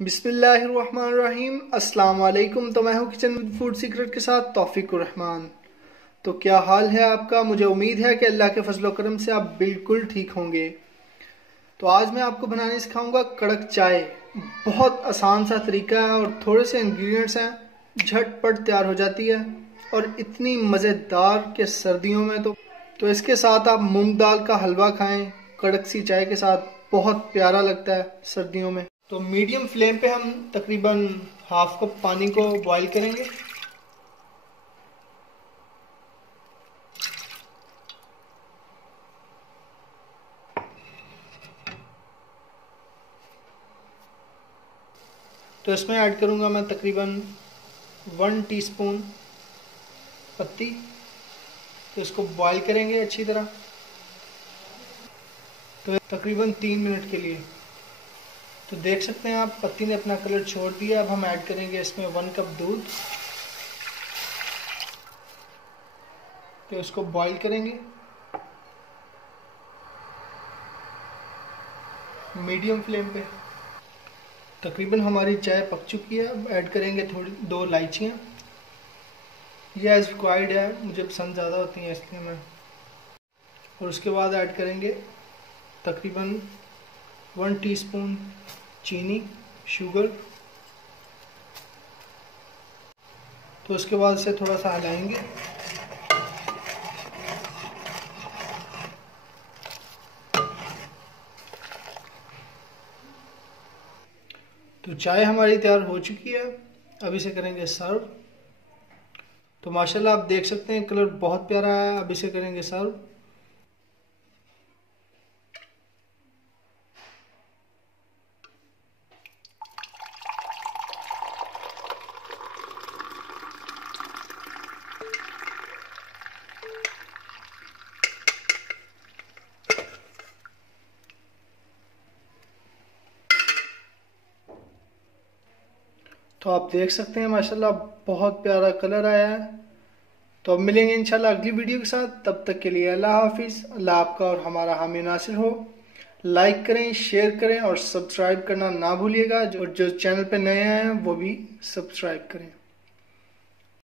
बिस्मिल्लाहिर्रहमानिर्रहीम। अस्सलाम वालेकुम। तो मैं हूँ किचन विद फूड सीक्रेट के साथ तौफीकुर रहमान। तो क्या हाल है आपका? मुझे उम्मीद है कि अल्लाह के फजल करम से आप बिल्कुल ठीक होंगे। तो आज मैं आपको बनाने सिखाऊंगा कड़क चाय। बहुत आसान सा तरीका है और थोड़े से इंग्रेडिएंट्स हैं, झटपट तैयार हो जाती है और इतनी मज़ेदार कि सर्दियों में तो इसके साथ आप मूंग दाल का हलवा खाएं कड़क सी चाय के साथ, बहुत प्यारा लगता है सर्दियों में। तो मीडियम फ्लेम पे हम तकरीबन हाफ कप पानी को बॉईल करेंगे। तो इसमें ऐड करूंगा मैं तकरीबन 1 टीस्पून पत्ती। तो इसको बॉईल करेंगे अच्छी तरह, तो तकरीबन 3 मिनट के लिए। तो देख सकते हैं आप, पत्ती ने अपना कलर छोड़ दिया। अब हम ऐड करेंगे इसमें 1 कप दूध। तो इसको बॉईल करेंगे मीडियम फ्लेम पे। तकरीबन हमारी चाय पक चुकी है। अब ऐड करेंगे थोड़ी 2 इलायचियाँ। ये एज रिक्वायर्ड है, मुझे पसंद ज़्यादा होती हैं इसलिए मैं। और उसके बाद ऐड करेंगे तकरीबन 1 टीस्पून चीनी, शुगर। तो उसके बाद इसे थोड़ा सा हिलाएंगे। तो चाय हमारी तैयार हो चुकी है। अब इसे करेंगे सर्व। तो माशाल्लाह आप देख सकते हैं कलर बहुत प्यारा है। अब इसे करेंगे सर्व। तो आप देख सकते हैं माशाल्लाह बहुत प्यारा कलर आया है। तो अब मिलेंगे इंशाल्लाह अगली वीडियो के साथ। तब तक के लिए अल्लाह हाफिज़। अल्लाह आपका और हमारा हामी नासिर हो। लाइक करें, शेयर करें और सब्सक्राइब करना ना भूलिएगा। जो चैनल पे नए हैं वो भी सब्सक्राइब करें।